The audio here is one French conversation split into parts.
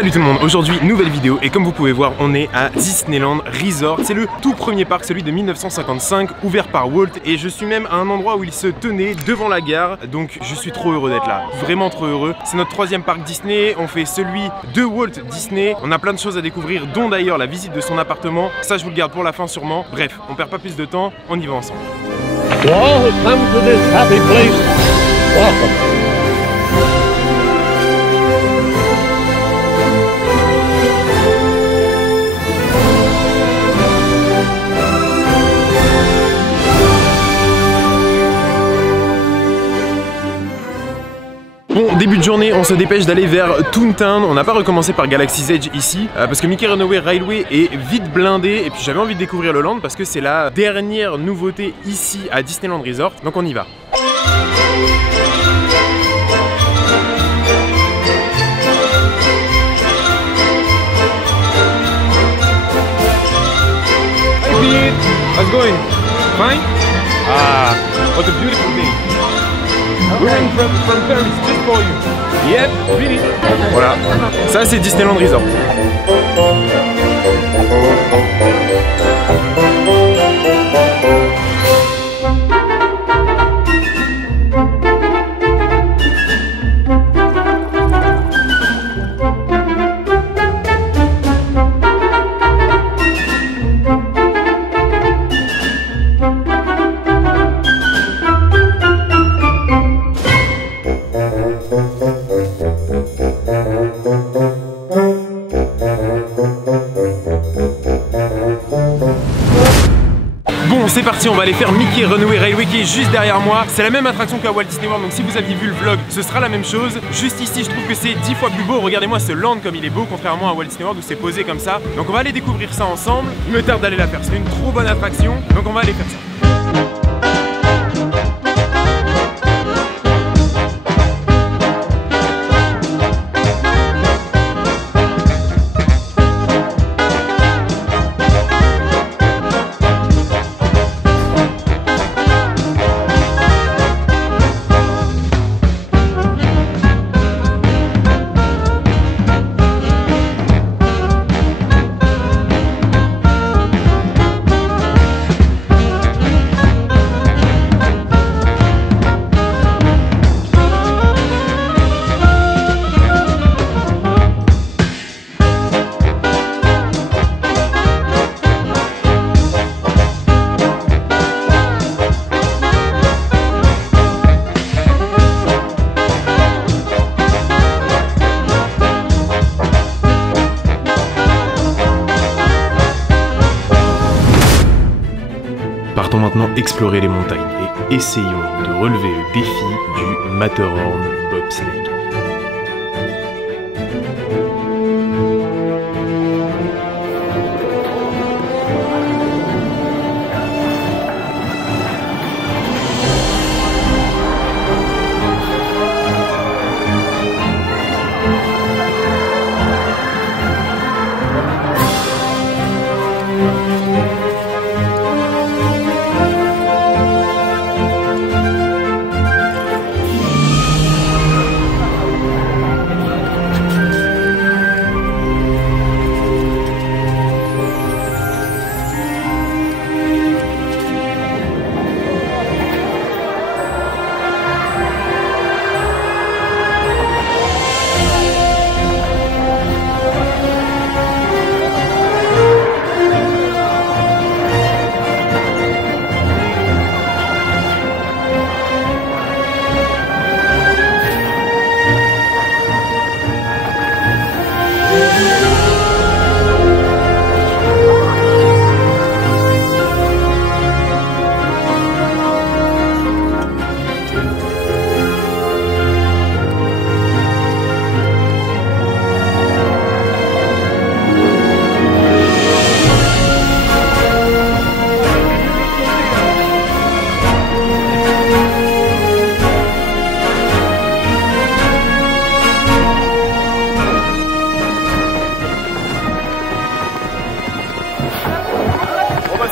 Salut tout le monde, aujourd'hui nouvelle vidéo et comme vous pouvez voir on est à Disneyland Resort. C'est le tout premier parc, celui de 1955, ouvert par Walt et je suis même à un endroit où il se tenait devant la gare. Donc je suis trop heureux d'être là, vraiment trop heureux. C'est notre troisième parc Disney, on fait celui de Walt Disney. On a plein de choses à découvrir dont d'ailleurs la visite de son appartement. Ça je vous le garde pour la fin sûrement. Bref, on perd pas plus de temps, on y va ensemble. To all who come to this happy place, welcome. Bon, début de journée, on se dépêche d'aller vers Toontown. On n'a pas recommencé par Galaxy's Edge ici parce que Mickey Runaway Railway est vite blindé et puis j'avais envie de découvrir le land parce que c'est la dernière nouveauté ici à Disneyland Resort. Donc on y va. Hi Pete, how's it going? Fine? Ah, what a beautiful day. We're in from Paris just for you. Yep, really. Voilà, ça c'est Disneyland Resort. Bon, c'est parti, on va aller faire Mickey Runaway Railway qui est juste derrière moi. C'est la même attraction qu'à Walt Disney World, donc si vous aviez vu le vlog, ce sera la même chose. Juste ici, je trouve que c'est 10 fois plus beau. Regardez-moi ce land comme il est beau, contrairement à Walt Disney World où c'est posé comme ça. Donc on va aller découvrir ça ensemble. Il me tarde d'aller la faire, c'est une trop bonne attraction. Donc on va aller faire ça. Partons maintenant explorer les montagnes et essayons de relever le défi du Matterhorn Bobsleigh.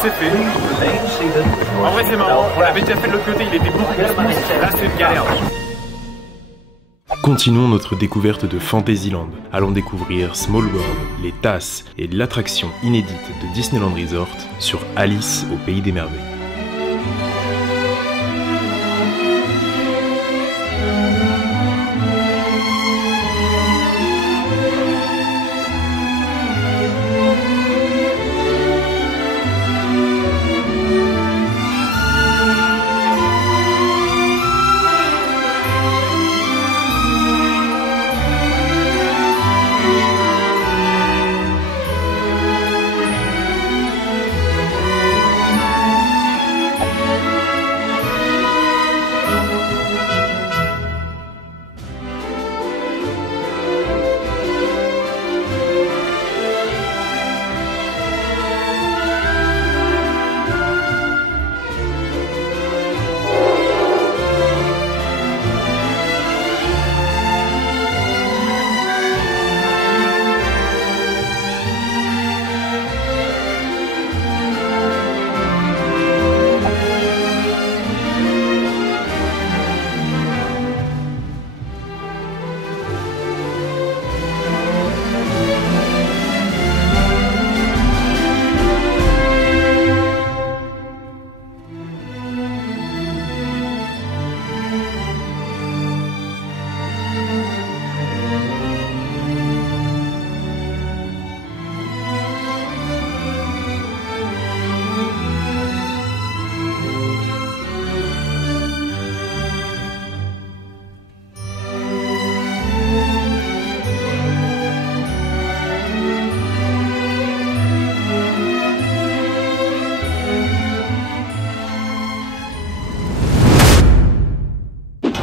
c'est fait. En vrai c'est marrant, on l'avait déjà fait de l'autre côté, il était beaucoup plus smooth. Là c'est une galère. continuons notre découverte de Fantasyland. Allons découvrir Small World, les tasses et l'attraction inédite de Disneyland Resort sur Alice au Pays des Merveilles.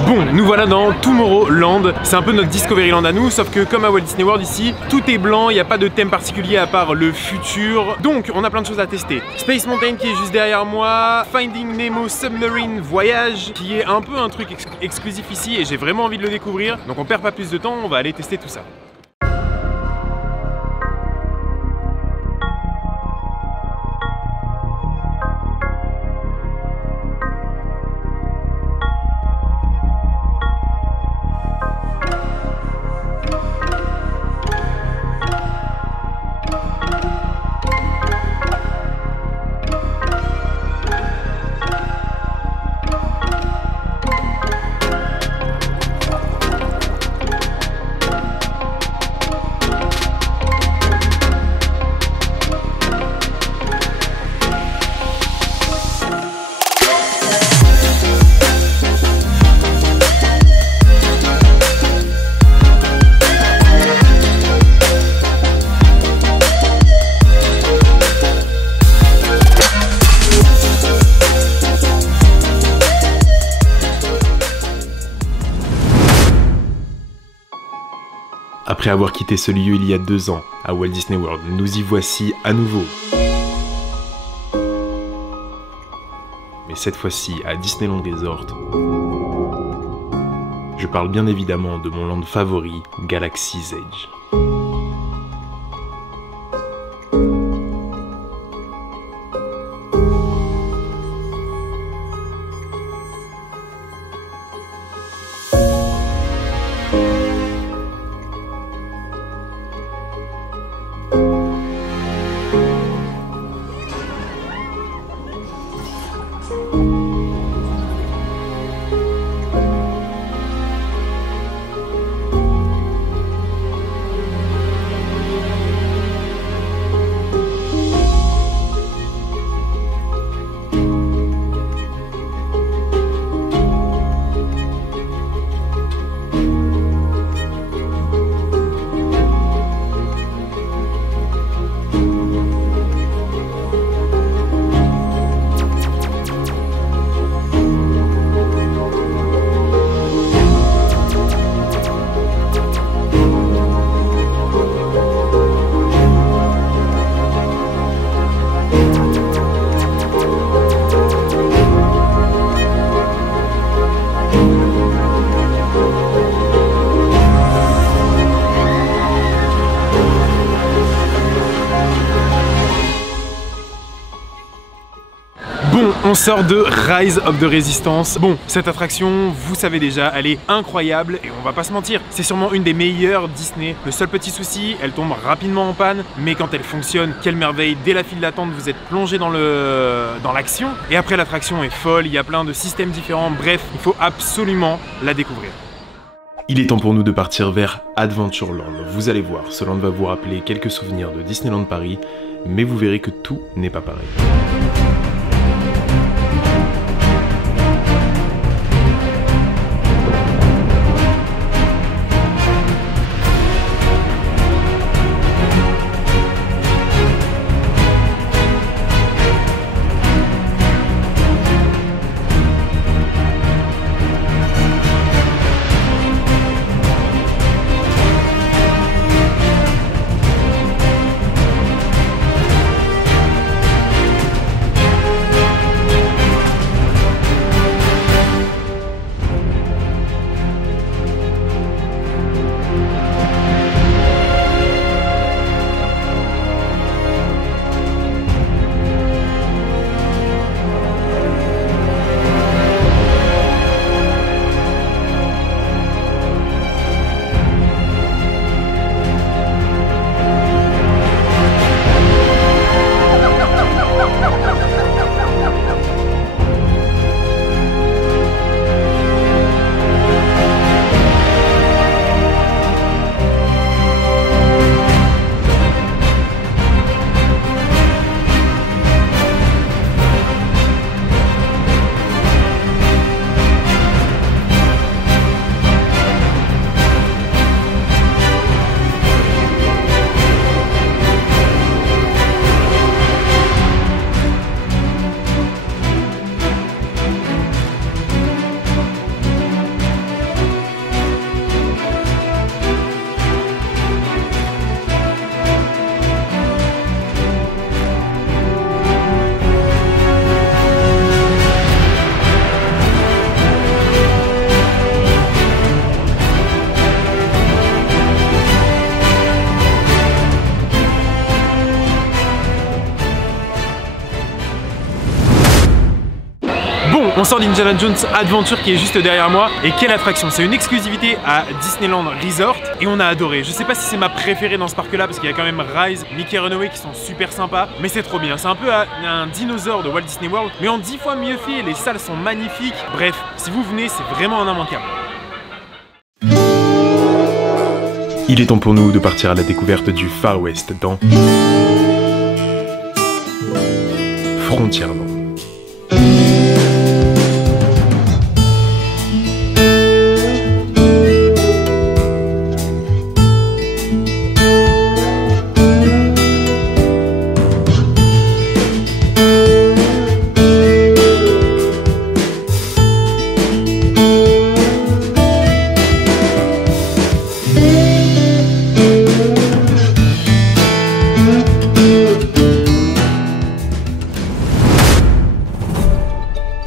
Bon, nous voilà dans Tomorrowland, c'est un peu notre Discoveryland à nous, sauf que comme à Walt Disney World ici, tout est blanc, il n'y a pas de thème particulier à part le futur, donc on a plein de choses à tester. Space Mountain qui est juste derrière moi, Finding Nemo Submarine Voyage, qui est un peu un truc exclusif ici et j'ai vraiment envie de le découvrir, donc on perd pas plus de temps, on va aller tester tout ça. Après avoir quitté ce lieu il y a 2 ans, à Walt Disney World, nous y voici à nouveau. Mais cette fois-ci à Disneyland Resort. Je parle bien évidemment de mon land favori, Galaxy's Edge. on sort de Rise of the Resistance. Bon, cette attraction, vous savez déjà, elle est incroyable et on va pas se mentir, c'est sûrement une des meilleures Disney. Le seul petit souci, elle tombe rapidement en panne, mais quand elle fonctionne, quelle merveille, dès la file d'attente, vous êtes plongé dans l'action. Et après, l'attraction est folle, il y a plein de systèmes différents, bref, il faut absolument la découvrir. Il est temps pour nous de partir vers Adventureland. Vous allez voir, ce land va vous rappeler quelques souvenirs de Disneyland Paris, mais vous verrez que tout n'est pas pareil. On sort d'Indiana Jones Adventure qui est juste derrière moi. Et quelle attraction! C'est une exclusivité à Disneyland Resort et on a adoré. Je sais pas si c'est ma préférée dans ce parc là parce qu'il y a quand même Rise, Mickey Runaway qui sont super sympas, mais c'est trop bien. C'est un peu un dinosaure de Walt Disney World, mais en 10 fois mieux fait. Les salles sont magnifiques. Bref, si vous venez, c'est vraiment un immanquable. Il est temps pour nous de partir à la découverte du Far West dans Frontierland.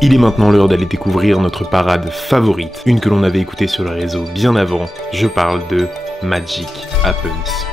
Il est maintenant l'heure d'aller découvrir notre parade favorite, une que l'on avait écoutée sur le réseau bien avant, je parle de Magic Happens.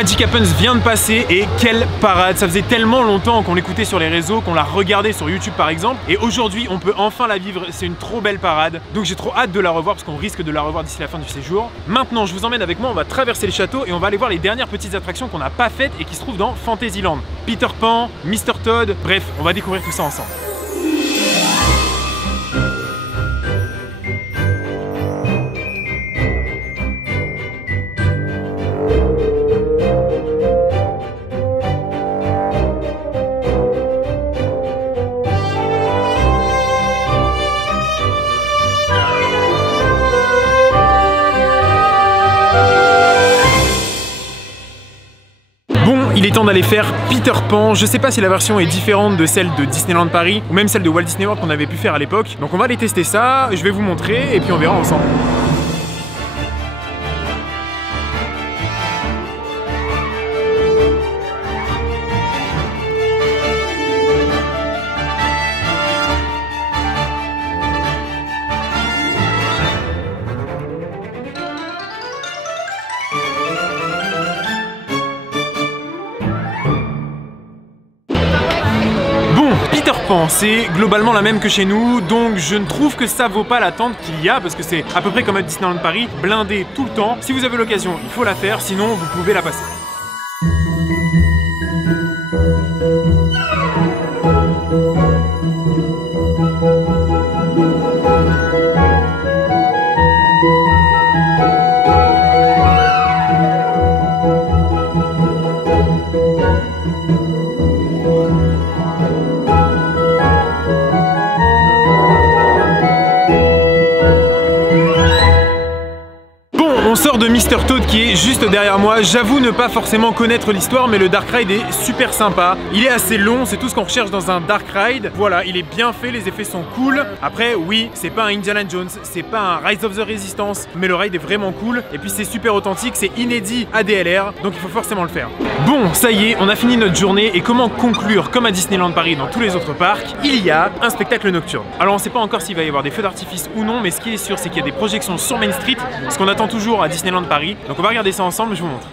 Magic Happens vient de passer et quelle parade! Ça faisait tellement longtemps qu'on l'écoutait sur les réseaux, qu'on l'a regardé sur YouTube par exemple, et aujourd'hui on peut enfin la vivre, c'est une trop belle parade. Donc j'ai trop hâte de la revoir parce qu'on risque de la revoir d'ici la fin du séjour. Maintenant je vous emmène avec moi, on va traverser le château et on va aller voir les dernières petites attractions qu'on n'a pas faites et qui se trouvent dans Fantasyland. Peter Pan, Mr. Toad, bref, on va découvrir tout ça ensemble. Il est temps d'aller faire Peter Pan. Je sais pas si la version est différente de celle de Disneyland Paris ou même celle de Walt Disney World qu'on avait pu faire à l'époque. Donc on va aller tester ça, je vais vous montrer et puis on verra ensemble. C'est globalement la même que chez nous, donc je ne trouve que ça vaut pas l'attente qu'il y a parce que c'est à peu près comme à Disneyland Paris, blindé tout le temps. Si vous avez l'occasion, il faut la faire, sinon vous pouvez la passer. On sort de Mr. Toad qui est juste derrière moi. J'avoue ne pas forcément connaître l'histoire, mais le Dark Ride est super sympa. Il est assez long, c'est tout ce qu'on recherche dans un Dark Ride. Voilà, il est bien fait, les effets sont cool. Après, oui, c'est pas un Indiana Jones, c'est pas un Rise of the Resistance, mais le ride est vraiment cool. Et puis c'est super authentique, c'est inédit à DLR, donc il faut forcément le faire. Bon, ça y est, on a fini notre journée. Et comment conclure comme à Disneyland Paris dans tous les autres parcs? Il y a un spectacle nocturne. Alors on sait pas encore s'il va y avoir des feux d'artifice ou non, mais ce qui est sûr, c'est qu'il y a des projections sur Main Street, ce qu'on attend toujours à Disneyland Paris. Donc on va regarder ça ensemble, je vous montre.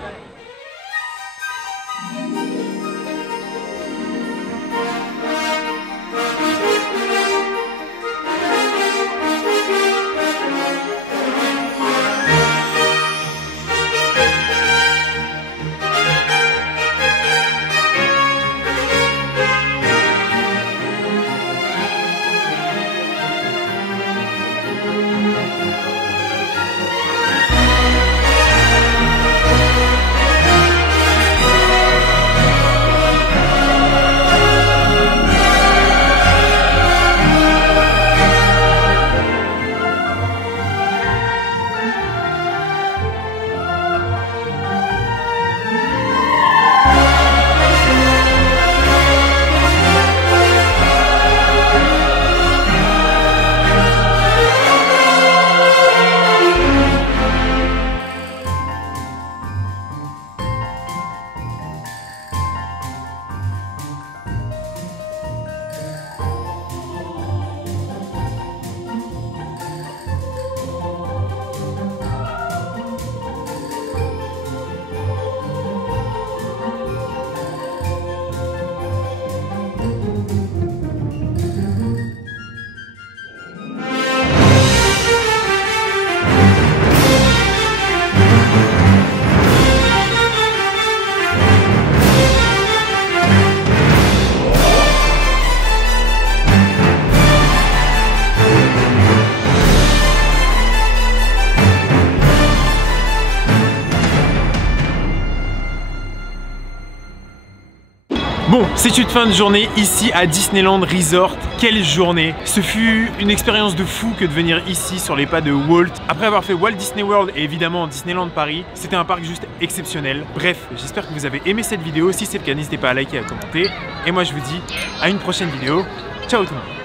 Bon, c'est une fin de journée ici à Disneyland Resort. Quelle journée! Ce fut une expérience de fou que de venir ici sur les pas de Walt. Après avoir fait Walt Disney World et évidemment Disneyland Paris, c'était un parc juste exceptionnel. Bref, j'espère que vous avez aimé cette vidéo. Si c'est le cas, n'hésitez pas à liker et à commenter. Et moi je vous dis à une prochaine vidéo. Ciao tout le monde!